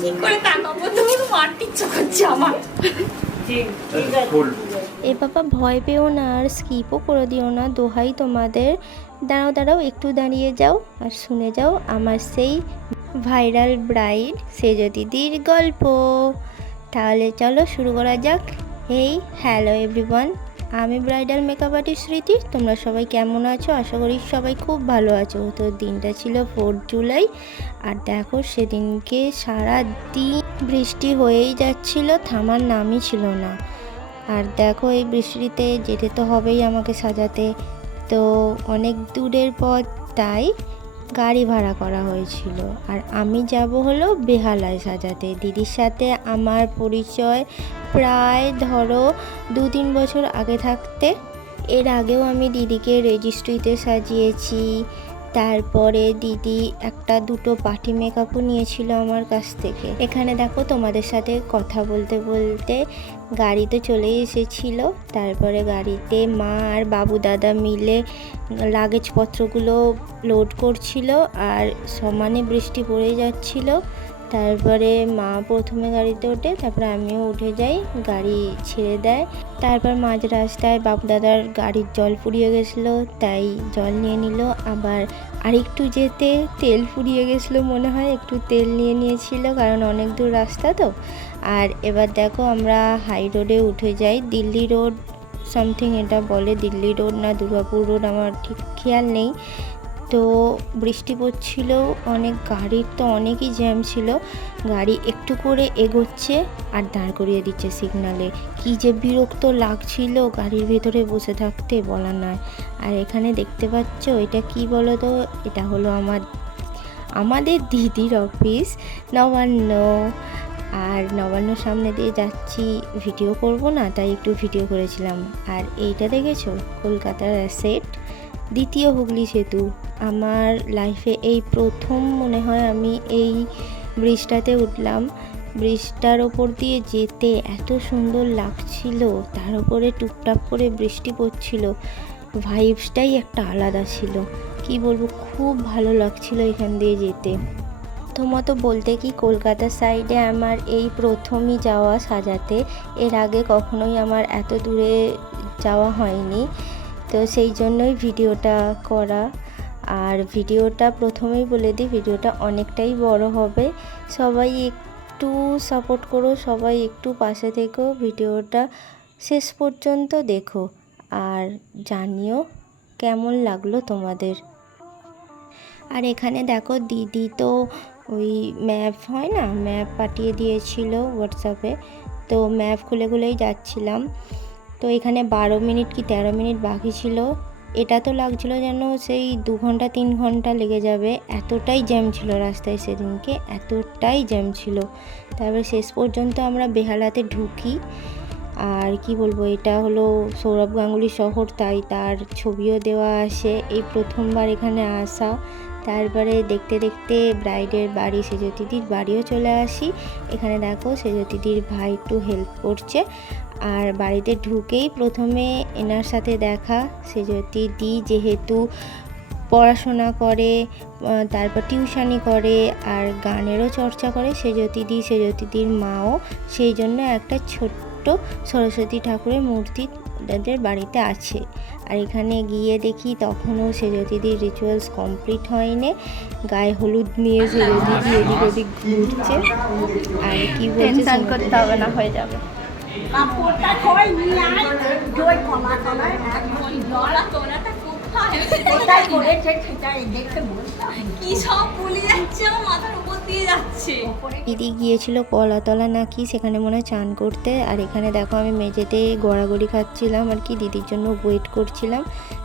কি করে তাকাবো তুমি মারতে ইচ্ছা করছে আমার। এ বাবা ভয় পেও না আর স্কিপও করে দিও না। দোহাই তোমাদের। দাঁড়াও দাঁড়াও একটু দাঁড়িয়ে যাও আর শুনে যাও আমার সেই ভাইরাল ব্রাইড সেজ দিদির গল্প। তাহলে চলো শুরু করা যাক। এই হ্যালো এভরিওয়ান আমি ব্রাইডাল মেকআপ আর্টিস্ট স্মৃতি তোমরা সবাই কেমন আছো? আশা করি সবাই খুব ভালো আছো। তো দিনটা ছিল ফোর্থ জুলাই, আর দেখো সেদিনকে সারা দিন বৃষ্টি হয়েই যাচ্ছিল, থামার নামই ছিল না। আর দেখো এই বৃষ্টিতে যেতে তো হবেই আমাকে সাজাতে। তো অনেক দূরের পথ, তাই গাড়ি ভাড়া করা হয়েছিল। আর আমি যাব হলো বেহালায় সাজাতে। দিদির সাথে আমার পরিচয় প্রায় ধরো দু তিন বছর আগে থাকতে, এর আগেও আমি দিদিকে রেজিস্ট্রিতে সাজিয়েছি। তারপরে দিদি একটা দুটো পার্টি মেকআপও নিয়েছিল আমার কাছ থেকে। এখানে দেখো তোমাদের সাথে কথা বলতে বলতে গাড়ি তো চলেই এসেছিল। তারপরে গাড়িতে মা আর বাবু দাদা মিলে লাগেজপত্রগুলো লোড করছিল আর সমানে বৃষ্টি পড়ে যাচ্ছিল। তারপরে মা প্রথমে গাড়িতে ওঠে, তারপরে আমিও উঠে যাই, গাড়ি ছেড়ে দেয়। তারপর মাঝ রাস্তায় বাবু দাদার গাড়ির জল ফুরিয়ে গেছিল, তাই জল নিয়ে নিল। আবার আরেকটু যেতে তেল ফুরিয়ে গেছিল মনে হয়, একটু তেল নিয়ে নিয়েছিল, কারণ অনেক দূর রাস্তা তো। আর এবার দেখো আমরা হাই রোডে উঠে যাই, দিল্লি রোড সামথিং এটা বলে দিল্লি রোড না দুর্গাপুর রোড, আমার ঠিক খেয়াল নেই। তো বৃষ্টি পড়ছিল, অনেক গাড়ির তো অনেকই জ্যাম ছিল। গাড়ি একটু করে এগোচ্ছে আর দাঁড় করিয়ে দিচ্ছে সিগনালে কি যে বিরক্ত লাগছিল গাড়ির ভেতরে বসে থাকতে বলা নয়। আর এখানে দেখতে পাচ্ছ, এটা কি বলো তো এটা হলো আমার, আমাদের দিদির অফিস নবান্ন। আর নবান্ন সামনে দিয়ে যাচ্ছি ভিডিও করব না, তাই একটু ভিডিও করেছিলাম। আর এইটা দেখেছ? কলকাতার সেট দ্বিতীয় হুগলি সেতু। আমার লাইফে এই প্রথম মনে হয় আমি এই ব্রিজটাতে উঠলাম। ব্রিজটার ওপর দিয়ে যেতে এত সুন্দর লাগছিল, তার উপরে টুকটাক করে বৃষ্টি পড়ছিল। ভাইবসটাই একটা আলাদা ছিল। কি বলব, খুব ভালো লাগছিল এখান দিয়ে যেতে। প্রথমত বলতে কি, কলকাতা সাইডে আমার এই প্রথমই যাওয়া সাজাতে। এর আগে কখনোই আমার এত দূরে যাওয়া হয়নি। তো সেই জন্যই ভিডিওটা করা। আর ভিডিওটা প্রথমেই বলে দিই, ভিডিওটা অনেকটাই বড় হবে। সবাই একটু সাপোর্ট করো, সবাই একটু পাশে থেকো, ভিডিওটা শেষ পর্যন্ত দেখো। আর জানিও কেমন লাগল তোমাদের। আর এখানে দেখো দিদি তো ওই ম্যাপ হয় না ম্যাপ পাঠিয়ে দিয়েছিল হোয়াটসঅ্যাপে তো ম্যাপ খুলে খুলেই যাচ্ছিলাম। তো এখানে বারো মিনিট কি তেরো মিনিট বাকি ছিল? এটা তো লাগছিল যেন সেই দু ঘণ্টা, তিন ঘণ্টা লেগে যাবে। এতটাই জ্যাম ছিল রাস্তায় সেদিনকে, এতটাই জ্যাম ছিল। তারপরে শেষ পর্যন্ত আমরা বেহালাতে ঢুকি। আর কি বলব, এটা হলো সৌরভ গাঙ্গুলি শহর, তাই তার ছবিও দেওয়া আসে। এই প্রথমবার এখানে আসা। তারপরে দেখতে দেখতে ব্রাইডের বাড়ি সেজতিদির বাড়িও চলে আসি। এখানে দেখো সেজতিদির ভাই একটু হেল্প করছে। আর বাড়িতে ঢুকেই প্রথমে এনার সাথে দেখা। সেজতিদি যেহেতু পড়াশোনা করে তারপর টিউশানি করে আর গানেরও চর্চা করে, সেজতিদি সেজতিদির মাও। সেই জন্য একটা ছোট্ট সরস্বতী ঠাকুরের মূর্তি তাদের বাড়িতে আছে। আর এখানে গিয়ে দেখি তখনও সেজতিদির রিচুয়ালস কমপ্লিট হয়নি। গায়ে হলুদ নিয়ে সেজতিদি এদিক ওদিক ঘুরছে। আর কি বলছে করতে হবে না হয়ে যাবে। কি সব বলে যাচ্ছে আমার মাথার উপর। যাচ্ছে। দিদি গিয়েছিল কলাতলা নাকি, সেখানে মনে হয় চান করতে। আর এখানে দেখো আমি মেঝেতে গড়াগড়ি খাচ্ছিলাম, আর কি দিদির জন্য ওয়েট করছিলাম।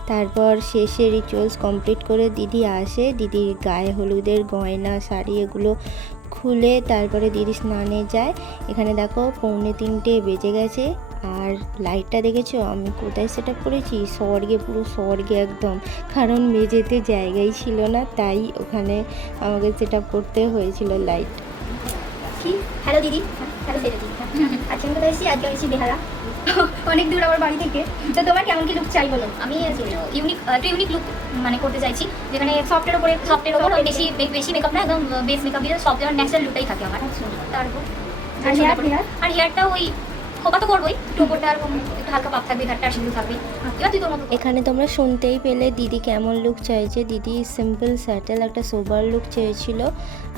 তারপর শেষে রিচুয়ালস কমপ্লিট করে দিদি আসে। দিদির গায়ে হলুদের গয়না, শাড়ি এগুলো খুলে তারপরে দিদি স্নানে যায়। এখানে দেখো পৌনে তিনটে বেজে গেছে। আর লাইটটা দেখেছ? আমি কোথায় সেটা করেছি? স্বর্গে পুরো স্বর্গে একদম। কারণ মেঝেতে জায়গাই ছিল না তাই ওখানে আমাকে সেটা করতে হয়েছিল লাইট হ্যালো দিদি। হ্যালো দিদি। আজকে আমি কোথায় এসেছি? আজকে এসেছি বেহারা। অনেক দূর আমার বাড়ি থেকে। তো তোমার কেমন কি লুক চাই বলো? আমি ইউনিক একটু ইউনিক লুক মানে করতে চাইছি। যেখানে সফটের উপরে সফটের উপর বেশি বেশি মেকআপ না একদম বেস মেকআপ দিয়ে সব যেমন ন্যাচারাল লুকটাই থাকে আমার। তারপর আর হেয়ার হেয়ার আর হেয়ারটা ওই এখানে তোমরা শুনতেই পেলে দিদি কেমন লুক চাইছে। দিদি সিম্পল স্যাটেল একটা সোবার লুক চেয়েছিল।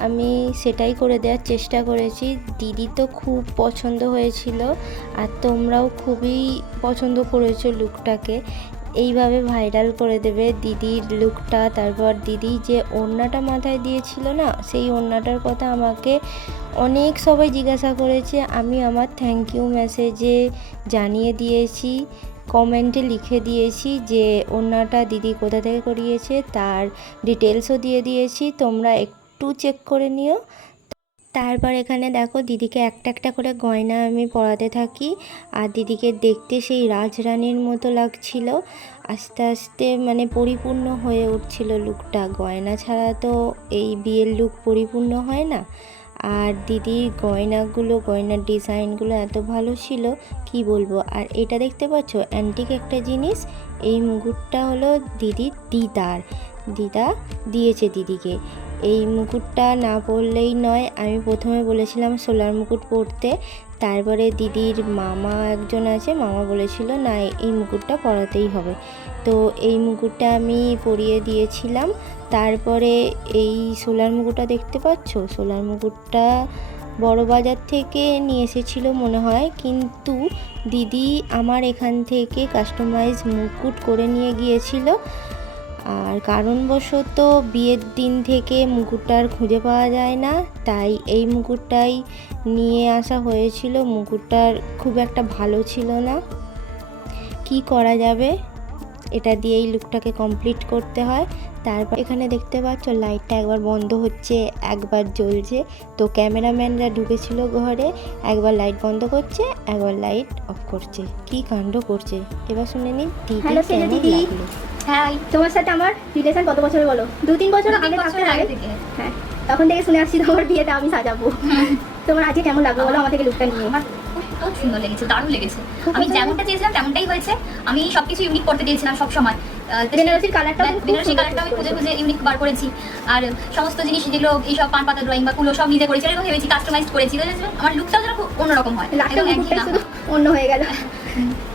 আমি সেটাই করে দেওয়ার চেষ্টা করেছি। দিদি তো খুব পছন্দ হয়েছিল। আর তোমরাও খুবই পছন্দ করেছ লুকটাকে এইভাবে ভাইরাল করে দেবে দিদির লুকটা তারপর দিদি যে ওড়নাটা মাথায় দিয়েছিল না, সেই ওড়নাটার কথা আমাকে অনেক সবাই জিজ্ঞাসা করেছে। আমি আমার থ্যাংক ইউ মেসেজে জানিয়ে দিয়েছি কমেন্টে লিখে দিয়েছি যে ওড়নাটা দিদি কোথা থেকে করিয়েছে, তার ডিটেলসও দিয়ে দিয়েছি। তোমরা একটু চেক করে নিও। তারপর এখানে দেখো দিদিকে একটা একটা করে গয়না আমি পরাতে থাকি। আর দিদিকে দেখতে সেই রাজরানীর মতো লাগছিল। আস্তে আস্তে মানে পরিপূর্ণ হয়ে উঠছিল লুকটা। গয়না ছাড়া তো এই বিয়ের লুক পরিপূর্ণ হয় না। আর দিদির গয়নাগুলো, গয়নার ডিজাইনগুলো এত ভালো ছিল, কি বলব? আর এটা দেখতে পাচ্ছ? অ্যান্টিক একটা জিনিস। এই মুকুটটা হলো দিদির দিদার। দিদা দিয়েছে দিদিকে। এই মুকুটটা না পরলেই নয়। আমি প্রথমে বলেছিলাম সোলার মুকুট পরতে তারপরে দিদির মামা একজন আছে, মামা বলেছিল, না, এই মুকুটটা পরাতেই হবে। তো এই মুকুটটা আমি পরিয়ে দিয়েছিলাম। তারপরে এই সোলার মুকুটটা দেখতে পাচ্ছ? সোলার মুকুটটা বড় বাজার থেকে নিয়ে এসেছিল মনে হয়। কিন্তু দিদি আমার এখান থেকে কাস্টমাইজ মুকুট করে নিয়ে গিয়েছিল। আর কারণবশত বিয়ের দিন থেকে মুকুটটার খুঁজে পাওয়া যায় না তাই এই মুকুটটাই নিয়ে আসা হয়েছিল। মুকুটটার খুব একটা ভালো ছিল না। কি করা যাবে? এটা দিয়েই লুকটাকে কমপ্লিট করতে হয়। তারপর এখানে দেখতে পাচ্ছ লাইটটা একবার বন্ধ হচ্ছে একবার জ্বলছে। তো ক্যামেরাম্যানরা ঢুকেছিল ঘরে একবার লাইট বন্ধ করছে একবার লাইট অফ করছে। কি কাণ্ড করছে? এবার শুনে নিন দিদি কেমন লাগল? হ্যাঁ তোমার সাথে আমার রিলেশন কত বছর বলো দু তিন বছর আগে থাকতে আগে থেকে। হ্যাঁ তখন থেকে শুনে আসছি তোমার বিয়েতে আমি সাজাবো। তোমার আজকে কেমন লাগল বলো আমার থেকে লুকটা নিয়ে খুব- সুন্দর লেগেছে দারুণ লেগেছে। আমি যেমনটা চেয়েছিলাম তেমনটাই হয়েছে। আমি সবকিছু ইউনিক করতে দিয়েছিলাম সব সময় বেনারসির কালারটাও খুব বেনারসি কালারটা আমি খুঁজে খুঁজে ইউনিক বার করেছি। আর সমস্ত জিনিস যেগুলো এইসব পান পাতা ড্রয়িং বা কুলো সব নিজে করেছি এরকম ভেবেছি কাস্টমাইজ করেছি। আমার লুকটাও যেন খুব অন্যরকম হয়। অন্য হয়ে গেল। সব ভালো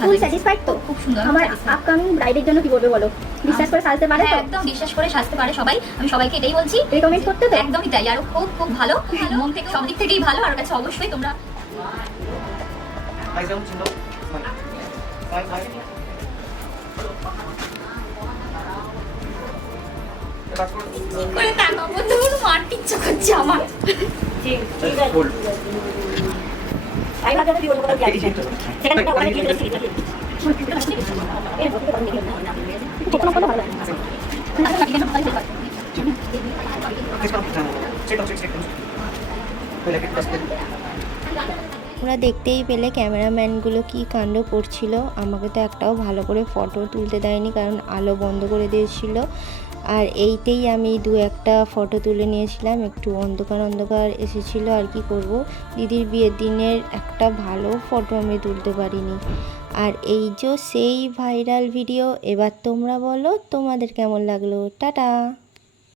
ফুল। স্যাটিসফাইড তো? খুব সুন্দর আমার। আপকামিং ব্রাইডের জন্য কি বলবে বলো? বিশ্বাস করে সাজতে পারে হ্যাঁ, একদম বিশ্বাস করে সাজতে পারে সবাই। আমি সবাইকে এটাই বলছি। রেকমেন্ড করতে তো? একদমই তাই আর খুব খুব ভালো। মন থেকে সব দিক থেকেই ভালো আর কাছে অবশ্যই তোমরা করে। তাকাবো তোর করছে আমার. ওরা দেখতেই পেলে ক্যামেরাম্যানগুলো কি কাণ্ড করছিল। আমাকে তো একটাও ভালো করে ফটো তুলতে দেয়নি, কারণ আলো বন্ধ করে দিয়েছিলো। আর এইতেই আমি দু একটা ফটো তুলে নিয়েছিলাম। একটু অন্ধকার অন্ধকার এসেছিল আর কি করব। দিদির বিয়ের দিনের একটা ভালো ফটো আমি তুলতে পারিনি। আর এই যে সেই ভাইরাল ভিডিও এবার তোমরা বলো তোমাদের কেমন লাগল? টাটা!